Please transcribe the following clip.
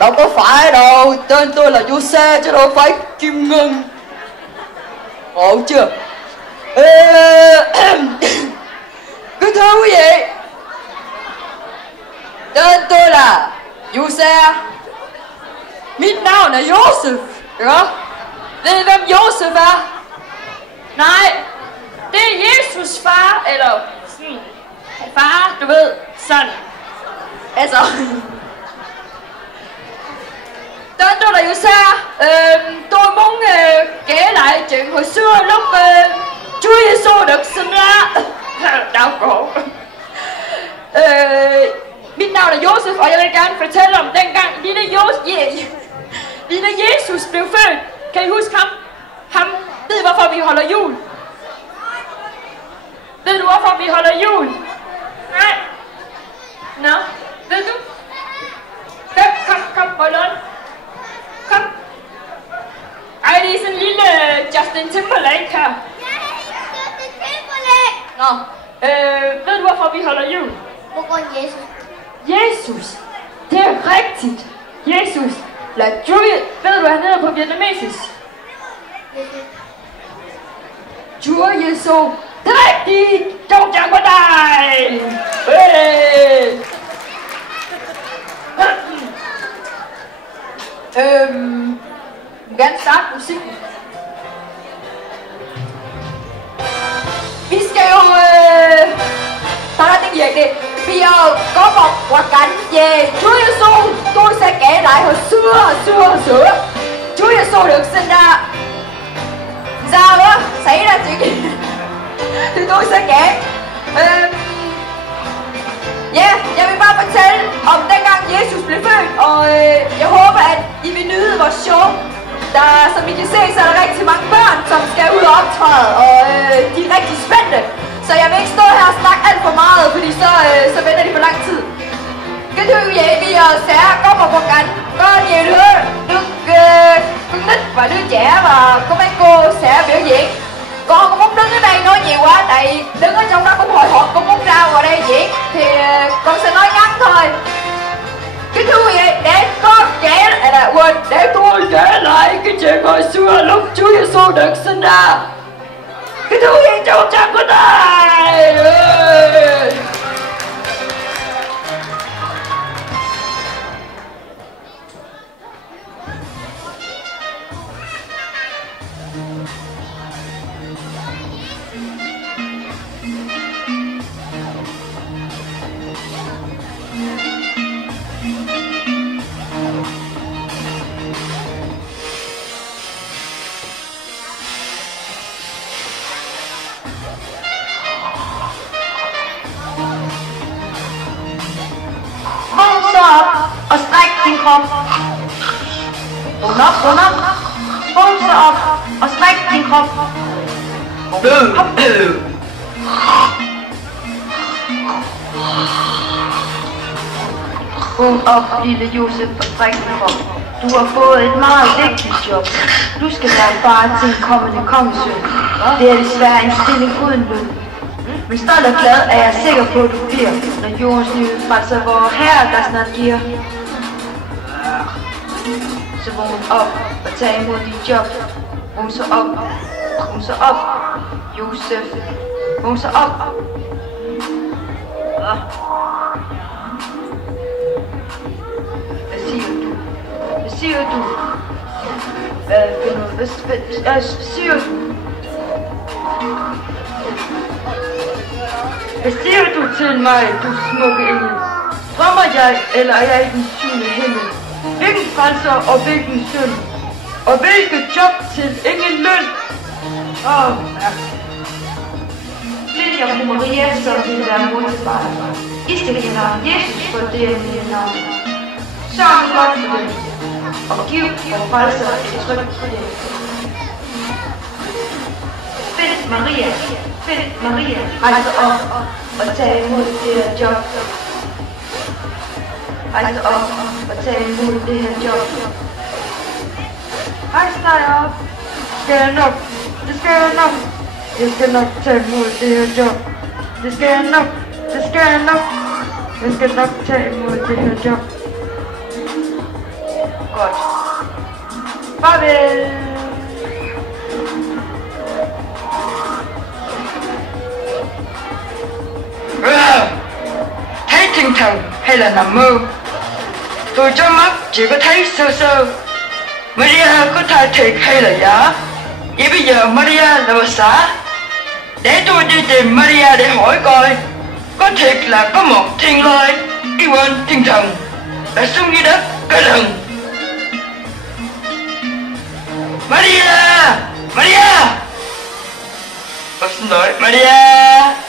Đâu có phải đâu, tên tôi là Jose chứ đâu phải Kim Ngân. Ổn chưa? Kính thưa quý vị, tên tôi là Jose. Mitt namn är Josef. Ja, vet ni vem Josef är? Nej, det är Jesus far, eller far, du ved, sådan. Altså, tên tôi là Jose. Tôi muốn kể lại chuyện hồi xưa lúc Chúa Giêsu được sinh ra. Đau khổ. Mitt namn är Josef och jag vill gärna fortælle om den gang lille Jesus blev født. Kan I huske ham? Ham ved hvorfor vi holder jul? Ved du hvorfor vi holder jul? Nej. Nå, ved du? Kom, Bollon. Kom. Ej, det er sådan en lille Justin Timberlake her. Justin Timberlake. Nå, ved du hvorfor vi holder jul? På grund af Jesus. Jesus, det er rigtigt. Jesus, lad Julie, ved du han hedder på vietnamesisk? Chúa Giêsu, det er rigtigt. Dog tak for dig. Gerne starte musikken. Vi skal jo tao nói tiếng Việt đi. Bây giờ có một hoạt cảnh về Chúa Giêsu. Tôi sẽ kể lại hồi xưa. Chúa Giêsu được sinh ra. Sao đó? Xảy ra chuyện gì? Thì tôi sẽ kể. Jag vill bara fortælle om dengang Jesus blev født. Og jeg håber at I vil nyde vores show. Som I kan se, så er der rigtig mange børn, som skal ud og optræde. Og de er rigtig spændte. Så jeg vil ikke stå her og snakke alt for meget, fordi så venter de for lang tid. Cái thứ vậy bây giờ sẽ có một hoạt cảnh có nhiều đứa con nít và đứa trẻ và có mấy cô sẽ biểu diễn. Con không muốn đứng ở đây nói nhiều quá, tại đứng ở trong đó cũng hồi hộp, con muốn ra ngoài đây diễn. Thì con sẽ nói ngắn thôi. Cái thứ vậy để con kể để tôi kể lại cái chuyện hồi xưa lúc Chúa Giêsu được sinh ra. Cái thứ gì trong trang của này. Og stræk din krop. Vågn op. Vågn så op og stræk din krop. Vågn op, lille Josef, og stræk din krop. Du har fået et meget vigtigt job. Du skal være far til en kommende kongesøn. Det er desværre en stilling uden løn. Men stolt og glad er jeg sikker på, at du bliver, når jordens nye frelser vor herre, der snart giver. Så vågn op og tag imod dit job. Vågn så op, Josef. Vågn så op. Hvad siger du? Hvad siger du? Hvad siger du til mig, du smukke engel? Drømmer jeg, eller er jeg i den syvende himmel? Hvilken frelser og hvilken søn? Og hvilket job til ingen løn? Det er fru Maria, som vil være mor til barnet. I skal kende Jesus, for det er mit navn. Sørg godt for dem, og giv og frelser et trygt for dem. Find Maria, rejs op og tag imod det her job. Rejs op og tag imod det her job. Rejs dig op. Det skal jeg nok. Jeg skal nok tage imod det her job. Det skal jeg nok. Jeg skal nok tage imod det her job. godt. Farvel. Thấy thiên thần hay là nằm mơ? Tôi cho mắt chỉ có thấy sơ sơ. Maria có thai thiệt hay là giả? Vậy bây giờ Maria là bà xã. Để tôi đi tìm Maria để hỏi coi có thiệt là có một thiên lôi, thiên thần đã xuống dưới đất cái lần. Maria! Maria! Xin lỗi Maria!